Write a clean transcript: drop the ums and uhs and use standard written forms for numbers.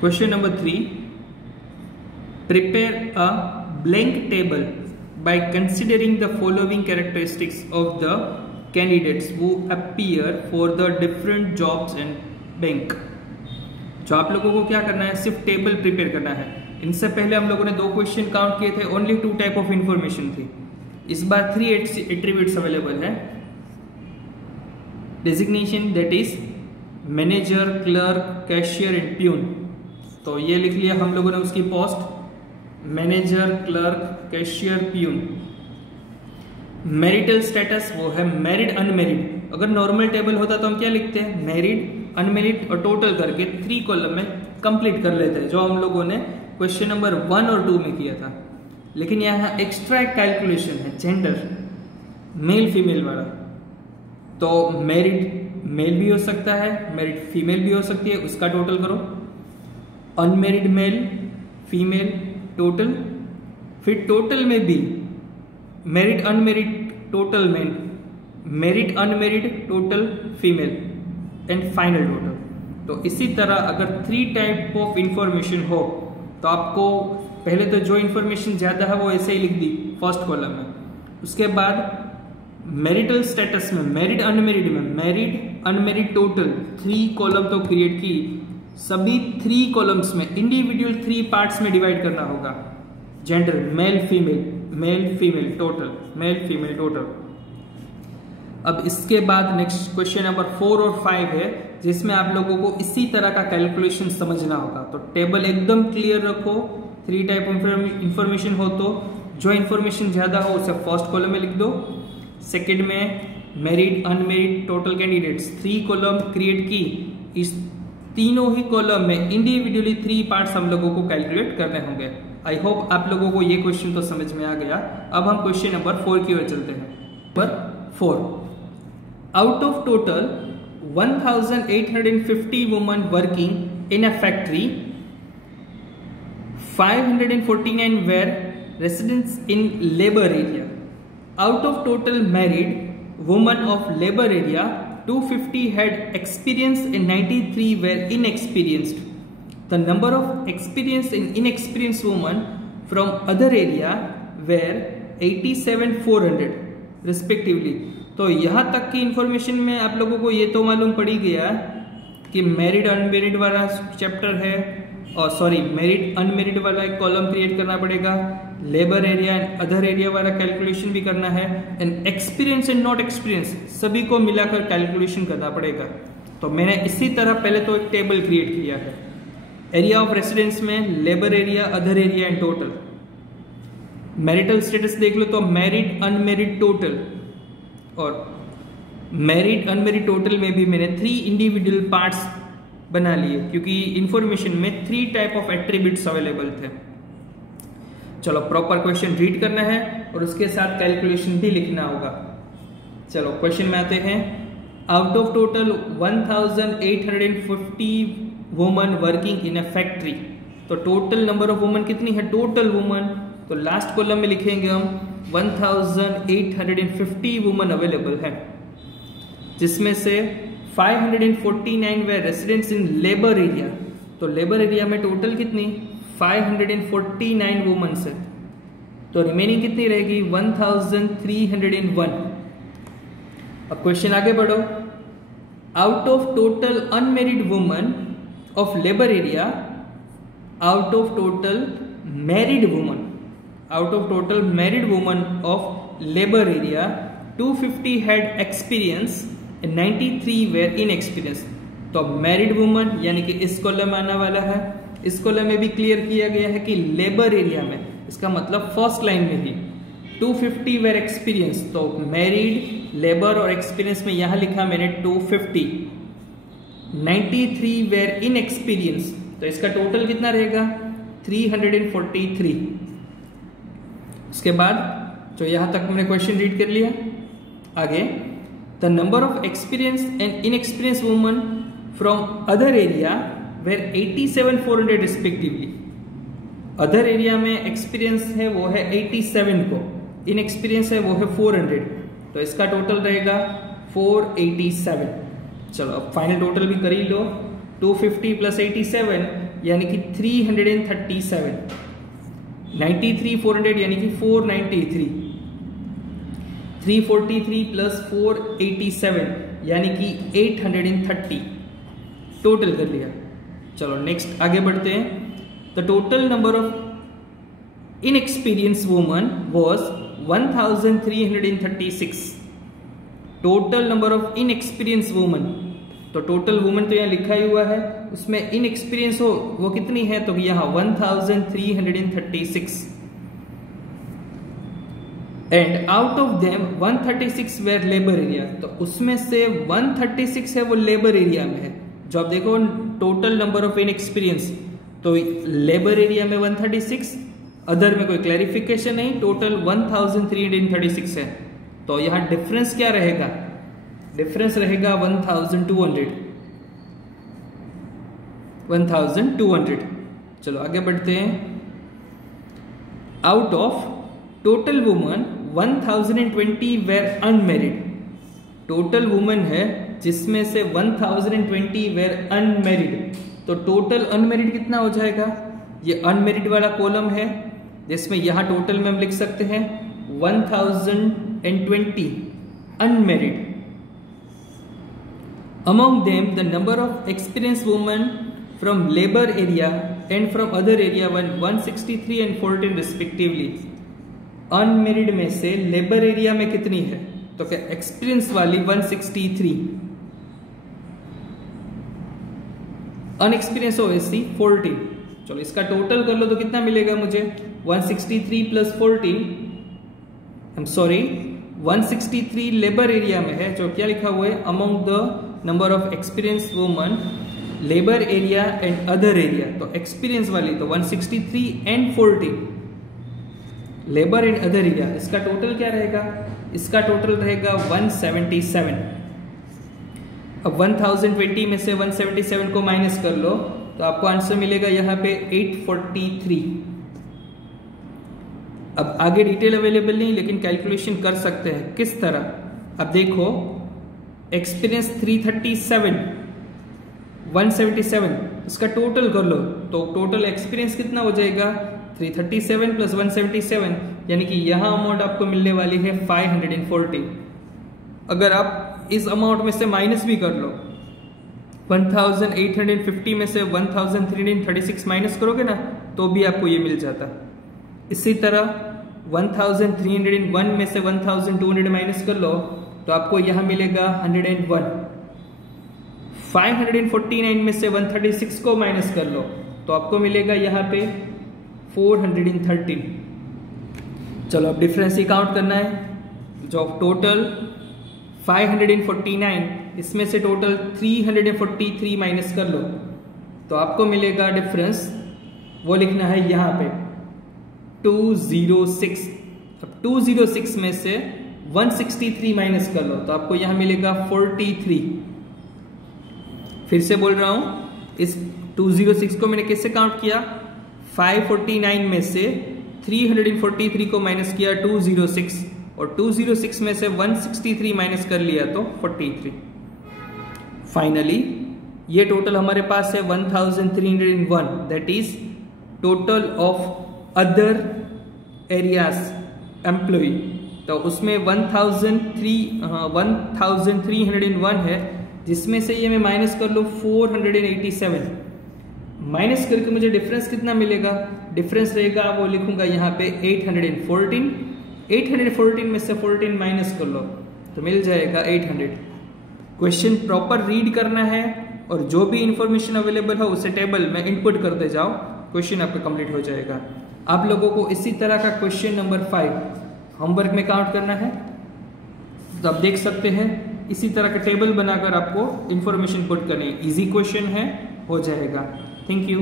Question number 3. Prepare a blank table by considering the following characteristics of the candidates who appear for the different jobs and bank. जो आप लोगों को क्या करना है, सिर्फ टेबल प्रिपेयर करना है। इनसे पहले हम लोगों ने 2 क्वेश्चन काउंट किए थे, ओनली 2 टाइप ऑफ इंफॉर्मेशन थी। इस बार 3 एट्रीब्यूट्स अवेलेबल है। Designation that is manager, clerk, cashier and peon. तो ये लिख लिया हम लोगों ने उसकी post, manager, clerk, cashier, peon. Marital status वो है मैरिड, अनमेरिड। अगर नॉर्मल टेबल होता तो हम क्या लिखते हैं, मैरिड, अनमेरिड और टोटल करके 3 कॉलम में कंप्लीट कर लेते हैं, जो हम लोगों ने क्वेश्चन नंबर 1 और 2 में किया था। लेकिन यहाँ एक्स्ट्रा कैलकुलेशन है, जेंडर, मेल फीमेल वाला। तो मैरिड मेल भी हो सकता है, मैरिड फीमेल भी हो सकती है, उसका टोटल करो। Unmarried male, female, total. फिर टोटल में भी married, unmarried, total male, married, unmarried, total female and final total. तो इसी तरह अगर 3 टाइप ऑफ इंफॉर्मेशन हो तो आपको पहले तो जो इंफॉर्मेशन ज्यादा है वो ऐसे ही लिख दी फर्स्ट कॉलम में। उसके बाद मैरिटल स्टेटस में मैरिड, अनमेरिड में मैरिड, अनमेरिड, टोटल 3 कॉलम तो क्रिएट की। सभी 3 कॉलम्स में इंडिविजुअल 3 पार्ट्स में डिवाइड करना होगा। Gender male female, mail female, total, mail female, total. अब इसके बाद नेक्स्ट क्वेश्चन नंबर 4 और 5 है, जिसमें आप लोगों को इसी तरह का कैलकुलेशन समझना होगा। तो टेबल एकदम क्लियर रखो। 3 टाइप ऑफ इंफॉर्मेशन हो तो जो इंफॉर्मेशन ज्यादा हो उसे फर्स्ट कॉलम में लिख दो। सेकंड में married, unmarried, total candidates 3 column create की। इस तीनों ही कॉलम में इंडिविजुअली 3 पार्ट्स हम लोगों को कैलकुलेट करने होंगे। आई होप आप लोगों को ये क्वेश्चन तो समझ में आ गया। अब हम क्वेश्चन नंबर 4 की ओर चलते हैं। Number 4, out of total 1850 women working in a factory, 549 were residents in labor area. Out of total married women of labor area, 250 had experience and 93 were inexperienced. The number of experienced and inexperienced women from other area were 87,400 respectively. तो यहाँ तक की information में आप लोगों को ये तो मालूम पड़ ही गया कि मैरिड, अनमेरिड वाला चैप्टर है, और सॉरी मैरिड, अनमेरिड वाला एक कॉलम क्रिएट करना पड़ेगा। Labour area and other area वाला कैलकुलेशन भी करना है, and experience and not experience सभी को मिलाकर कैलकुलेशन करना पड़ेगा। तो मैंने इसी तरह पहले तो एक टेबल क्रिएट किया है। एरिया ऑफ रेसिडेंस में labour area, other area and total. Marital status देख लो तो मैरिड, अनमेरिड, टोटल। और मैरिड, अनमेरिड, टोटल में भी मैंने 3 इंडिविजुअल पार्ट्स बना लिए, क्योंकि इंफॉर्मेशन में 3 टाइप ऑफ एट्रीब्यूट्स अवेलेबल थे। चलो प्रॉपर क्वेश्चन रीड करना है और उसके साथ कैलकुलेशन भी लिखना होगा। चलो क्वेश्चन में आते हैं। Out of total 1850 women working in a factory, तो टोटल नंबर ऑफ वुमेन कितनी है, टोटल वुमेन। तो लास्ट कॉलम में लिखेंगे हम 1850 वुमेन अवेलेबल है, जिसमें से 549 वे रेसिडेंट्स इन लेबर एरिया। तो लेबर एरिया में टोटल कितनी, 549 वुमेन्स है। तो रिमेनिंग कितनी रहेगी, 1301। अब क्वेश्चन आगे बढ़ो। Out of total unmarried women of labour area, out of total married women, out of total married women of labour area, 250 had experience, 93 were inexperience. तो मैरिड वुमन यानी कि इस कॉलम में आने वाला है। इस कॉलम में भी क्लियर किया गया है कि लेबर एरिया में, इसका मतलब फर्स्ट लाइन में ही 250 वेर एक्सपीरियंस। तो मैरिड, लेबर और एक्सपीरियंस में यहां लिखा मैंने 250। 93 वेर इनएक्सपीरियंस, तो इसका टोटल कितना रहेगा, 343। उसके बाद जो यहां तक मैंने क्वेश्चन रीड कर लिया, आगे the number of experienced and inexperienced women from other area were 87,400 respectively. Other area में एक्सपीरियंस है वो है 87 को, इनएक्सपीरियंस है वो है 400, तो इसका टोटल रहेगा 487। चलो अब फाइनल टोटल भी कर ही लो, 250 प्लस 87 यानी कि 337, 93 400 यानी कि 493, 343 प्लस 487 यानी कि 830 टोटल कर लिया। चलो नेक्स्ट आगे बढ़ते हैं। The total number of inexperience woman was 1336। Total number of inexperience woman, तो टोटल वुमन तो यहाँ लिखा ही हुआ है, उसमें इनएक्सपीरियंस हो वो कितनी है, तो यहाँ 1336 and out of them 136 were labour area. तो उसमें से 136 है वो लेबर एरिया में है। जो आप देखो टोटल नंबर ऑफ इनएक्सपीरियंस, तो लेबर एरिया में 136, अदर में कोई क्लैरिफिकेशन नहीं, टोटल 1336 है। तो यहाँ डिफरेंस क्या रहेगा, डिफरेंस रहेगा 1200। चलो आगे बढ़ते हैं। Out of total woman 1020 were unmarried. Total woman है जिसमें से 1020 वेर अनमेरिड। तो टोटल अनमेरिड कितना हो जाएगा, ये अनमेरिड वाला कॉलम है जिसमें यहां टोटल में हम लिख सकते हैं 1020 unmarried. Among them, the number of experienced women from labor area and from other area were 163 and 14 respectively. Unmarried में से लेबर एरिया में कितनी है, तो क्या एक्सपीरियंस वाली 163, अनएक्सपीरियंस ओएससी 14। चलो इसका टोटल कर लो तो कितना मिलेगा मुझे, 163 प्लस 14, 163 लेबर एरिया में है, जो क्या लिखा हुआ है, among the number of experience woman labour area and other area. तो एक्सपीरियंस वाली तो 163 and 14 labour and other area, इसका टोटल क्या रहेगा, इसका टोटल रहेगा 177। अब 1020 में से 177 को माइनस कर लो तो आपको आंसर मिलेगा यहाँ पे 843। अब आगे डिटेल अवेलेबल नहीं, लेकिन कैलकुलेशन कर सकते हैं किस तरह। अब देखो एक्सपीरियंस 337, 177, इसका टोटल कर लो तो टोटल एक्सपीरियंस कितना हो जाएगा, 337 प्लस 177, यानी कि यहां अमाउंट आपको मिलने वाली है 540। अगर आप इस अमाउंट में से माइनस भी कर लो, 1850 में से 1336 माइनस करोगे ना तो भी आपको ये मिल जाता। इसी तरह 1301 में से 1200 माइनस कर लो तो आपको यहां मिलेगा 101। 549 में से 136 को माइनस कर लो तो आपको मिलेगा यहाँ पे 413। चलो अब डिफरेंस ही काउंट करना है। जो टोटल 549, इसमें से टोटल 343 माइनस कर लो तो आपको मिलेगा डिफरेंस, वो लिखना है यहाँ पे 206। अब 206 में से 163 माइनस कर लो तो आपको यहां मिलेगा 43। फिर से बोल रहा हूं, इस 206 को मैंने किससे काउंट किया, 549 में से 343 को माइनस किया 206, और 206 में से 163 माइनस कर लिया तो 43। फाइनली ये टोटल हमारे पास है 1301, that is total of other areas employ. तो उसमें 1301 है, जिसमें से ये मैं माइनस कर लो 487, माइनस करके मुझे डिफरेंस कितना मिलेगा, डिफरेंस रहेगा वो लिखूंगा यहाँ पे 814। 814 में से 14 माइनस कर लो तो मिल जाएगा 800। क्वेश्चन प्रॉपर रीड करना है और जो भी इंफॉर्मेशन अवेलेबल हो उसे टेबल में इनपुट करते जाओ, क्वेश्चन आपका कंप्लीट हो जाएगा। आप लोगों को इसी तरह का क्वेश्चन नंबर 5 होमवर्क में काउंट करना है, तो आप देख सकते हैं इसी तरह का टेबल बनाकर आपको इंफॉर्मेशन पुट करनी है। इजी क्वेश्चन है, हो जाएगा। Thank you.